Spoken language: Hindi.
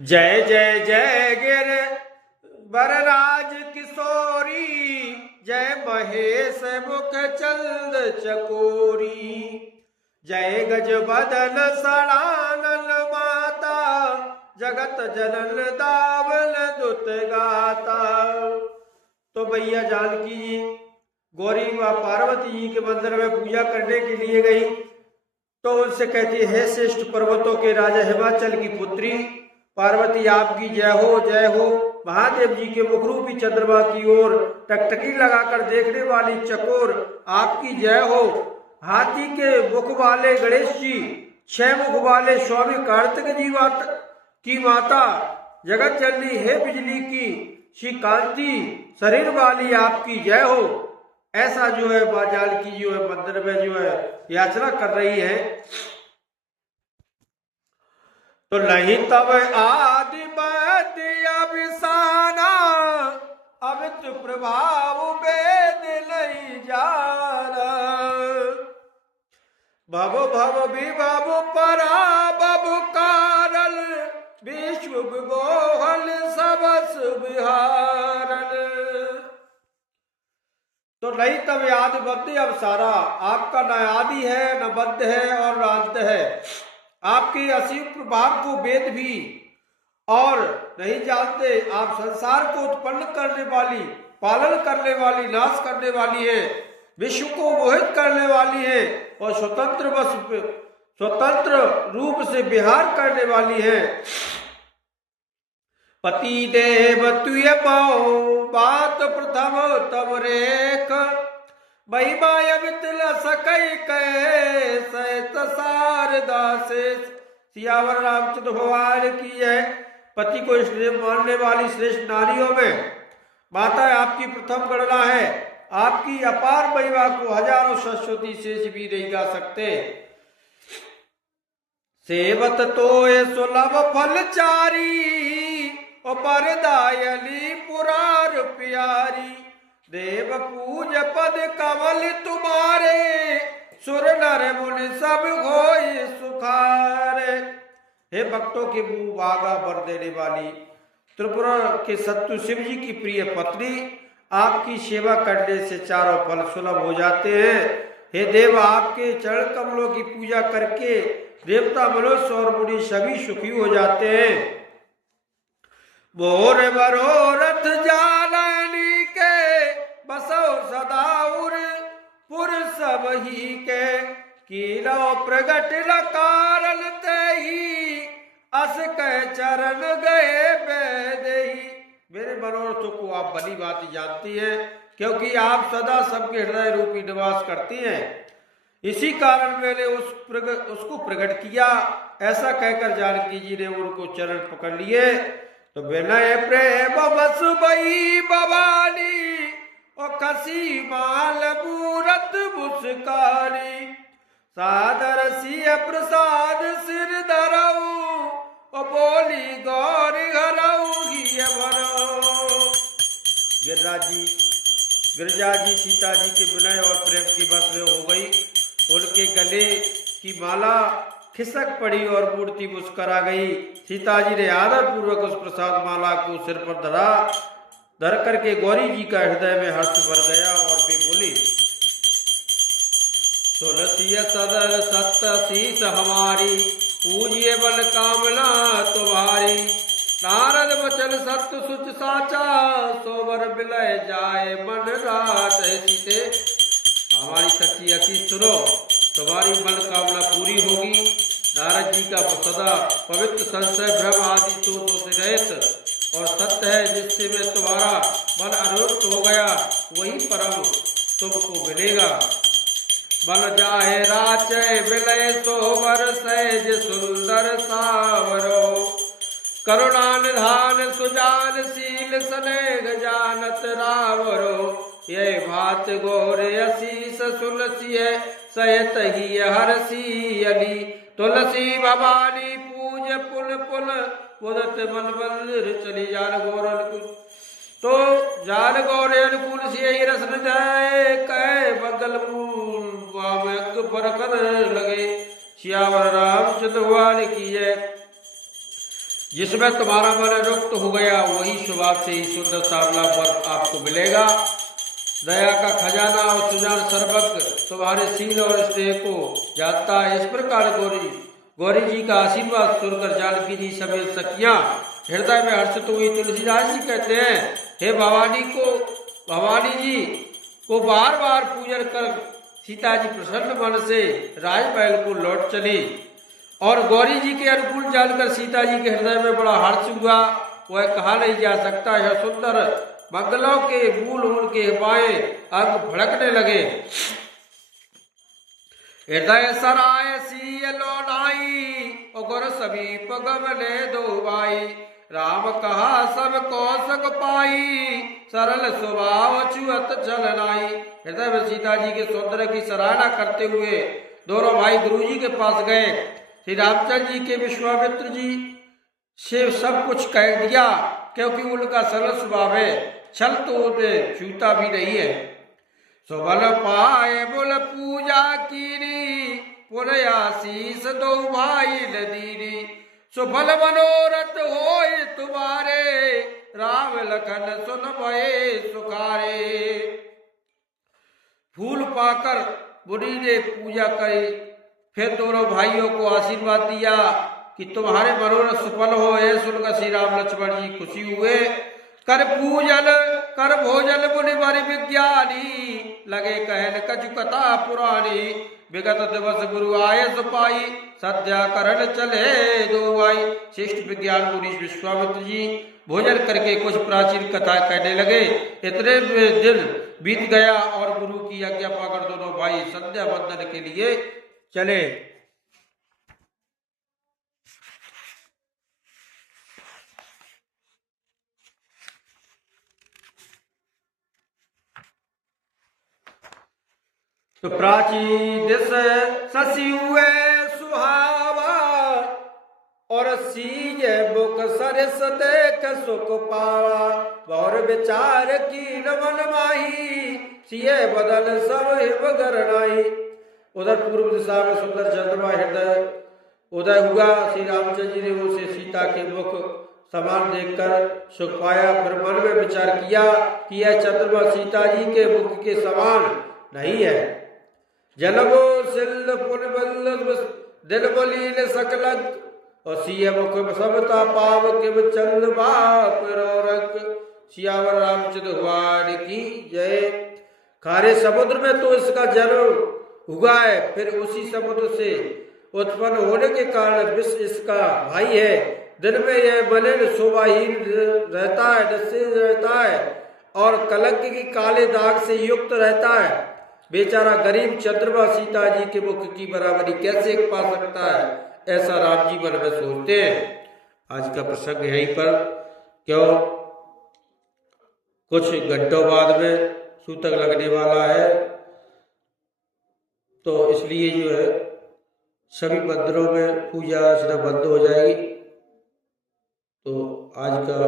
जय जय जय गिर बरराज किशोरी, जय महेश मुख चंद चकोरी, जय गज बदन सड़ानन माता, जगत जनन दावल दुत गाता। तो भैया जानकी जी गौरी व पार्वती जी के मंदिर में पूजा करने के लिए गई, तो उनसे कहती है, श्रेष्ठ पर्वतों के राजा हिमाचल की पुत्री पार्वती आपकी जय हो जय हो। महादेव जी के मुखरूपी चंद्रमा की ओर टकटकी लगाकर देखने वाली चकोर आपकी जय हो। हाथी के मुख वाले गणेश जी, 6 मुख वाले स्वामी कार्तिक जी की माता जगत जननी है बिजली की श्री कांति शरीर वाली आपकी जय हो। ऐसा जो है मां जानकी जो है मंदिर में जो है याचना कर रही है। तो नहीं तब आदि अभिसाना, अमित प्रभाव वेद नहीं जाना। भव भव विभव परा बब कारल, विश्व विमोहन सबस विहारन। तो नहीं तब आदि बद्ध अवसारा, आपका न आदि है न बद्ध है और न अंत है। आपके असीम प्रभाव को वेद भी और नहीं जानते। आप संसार को उत्पन्न करने वाली, पालन करने वाली, नाश करने वाली है, विश्व को मोहित करने वाली है और स्वतंत्र रूप से विहार करने वाली है। पति देव तुय पाओ बात प्रथम तब रेख, महिमा मिथिल सकई कै सहित शारदा से। सियावर रामचंद्र भगवान की है। पति को मानने वाली श्रेष्ठ नारियों में माता आपकी प्रथम गणना है। आपकी अपार महिमा को हजारों सरस्वती शेष भी नहीं गा सकते। सेवत तोय सुलभ फल चारी, परदायली पुरार प्यारी। देव पूज पद कमल तुम्हारे, सुर नर मुनि सब होय सुखारे। हे भक्तों के मुंह बागा भर देने वाली, त्रिपुरा के सत्तु शिव जी की प्रिय पत्नी, आपकी सेवा करने से चारों फल सुलभ हो जाते हैं। हे देव, आपके चरण कमलों की पूजा करके देवता मनुष्य और मुनि सभी सुखी हो जाते हैं। बोर बरोरथ जाननी के, बसो सदाउर पुर सब ही के। कीलो प्रगट न कारण तही, अस कह चरण गए बेदही। मेरे मनोरथों को आप भली बात जानती हैं, क्योंकि आप सदा सबके हृदय रूपी निवास करती हैं। इसी कारण मैंने उसको प्रकट किया। ऐसा कहकर जानकी जी ने उनको चरण पकड़ लिए। तो विनय प्रेम बस बई भवानी, और खसी माल मूरत मुस्कानी। सादर सिय प्रसाद सिर धरऊ, और बोली गौरी हरऊ ही भरो। गिरिजा जी सीता जी के विनय और प्रेम की बस में हो गई। उनके गले की माला खिसक पड़ी और मूर्ति मुस्करा गई। सीता जी ने आदर पूर्वक उस प्रसाद माला को सिर पर धर करके गौरी जी का हृदय में हर्ष भर गया और वे बोली, तुलसी सदर सत्य शीस हमारी, पूजिए बल कामना तुम्हारी। नारद वचन सत्य सुच साचा, सोबर विलय जाए मन रात। सीते, हमारी सच्ची आशीष सुनो, तुम्हारी मन कामना पूरी होगी। नारद जी का सदा पवित्र संशय भ्रम आदि चोटों से रहित और सत्य है, जिससे में तुम्हारा मन अनुरुक्त हो गया, वही परम तुमको मिलेगा। बल जाहे राचय विलय सोवर, सहज सुंदर सावरो। करुणा निधान सुजान शील, स्नेह जानत रावरो। ये भात गोर असीस सुलसी है, सहित ही हरसी अली। तुलसी भवानी पूज पुल पुल, उदत मन मंदिर चली जान गौर अनुकूल। तो जान गौर अनुकूल से ही रस जाए, कह बगल मूल पर कर लगे। सियावर रामचंद्र भगवान की है। जिसमें तुम्हारा मन रुक्त हो गया वही स्वभाव से ही सुंदर सांवला वर आपको मिलेगा। दया का खजाना और सुजान सर्वज्ञ तुम्हारे सील और स्नेह को जानता है। इस प्रकार गौरी जी का आशीर्वाद सुनकर जानकी जी समेत सखियां हृदय में हर्षित हुई। तुलसीदास जी कहते हैं, हे भवानी जी को बार बार पूजन कर सीता जी प्रसन्न मन से राजमहल को लौट चली और गौरी जी के अनुकूल जानकर सीता जी के हृदय में बड़ा हर्ष हुआ। वह कहा नहीं जा सकता। यह सुंदर मंगलों के मूल उनके बाएं अंग भड़कने लगे। हृदय सराय सीलो नाई और समीप गमने दो भाई। राम कहा सब कौशक पाई सरल स्वभाव अछुअत चल नाई। हृदय में सीता जी के सौंदर्य की सराहना करते हुए दोनों भाई गुरु जी के पास गए। श्री रामचंद्र जी के विश्वामित्र जी से सब कुछ कह दिया क्योंकि उनका सरल स्वभाव है, छल तो उन्हें छूता भी नहीं है। सुबल पाए बोल पूजा कीरी पुनः आशीष दो भाई नदीरी। सुफल मनोरथ होए तुम्हारे राम लखन सुन भये सुखारे। फूल पाकर मुनि ने पूजा करी, फिर दोनों भाइयों को आशीर्वाद दिया कि तुम्हारे मनोरथ सफल हो। सुनकर श्री राम लक्ष्मण जी खुशी हुए। कर पूजन कर भोजन मुनि बरि विज्ञानी लगे कहन कछु कथा पुरानी। विगत दिवस गुरु आय सुपाई सद्या करण चले दो भाई। श्रेष्ठ विज्ञान मुनि विश्वामित्र जी भोजन करके कुछ प्राचीन कथा कहने लगे। इतने दिन बीत गया और गुरु की आज्ञा पाकर दोनों भाई संध्या वंदन के लिए चले। तो प्राचीन दिस शशि हुए सुहावा और सीज बुक सरस देख सुख पावा। और विचार की मन माही सिए बदल सब हिम गरनाई। उधर पूर्व दिशा में सुंदर चंद्रमा हृदय उदय हुआ। श्री रामचंद्र जी ने उसे सीता के मुख समान देखकर सुख पाया। फिर मन में विचार किया कि यह चंद्रमा सीता जी के मुख के समान नहीं है। जलबो सिल पुनबल दिल बलील सकलक और सिय मुख सबता पाव किम चंद बाप। सियावर रामचंद्र भगवान की जय। खारे समुद्र में तो इसका जन्म हुआ है, फिर उसी समुद्र से उत्पन्न होने के कारण विष इसका भाई है। दिन में यह मलिन शोभाहीन रहता है, निश्चित रहता है और कलंक की काले दाग से युक्त रहता है। बेचारा गरीब चंद्रमा सीता जी के मुख की बराबरी कैसे पा सकता है, ऐसा राम जी मन में सोचते हैं। आज का प्रसंग यहीं पर, क्यों कुछ घंटों बाद में सूतक लगने वाला है, तो इसलिए जो है सभी मंदिरों में पूजा अर्चना बंद हो जाएगी। तो आज का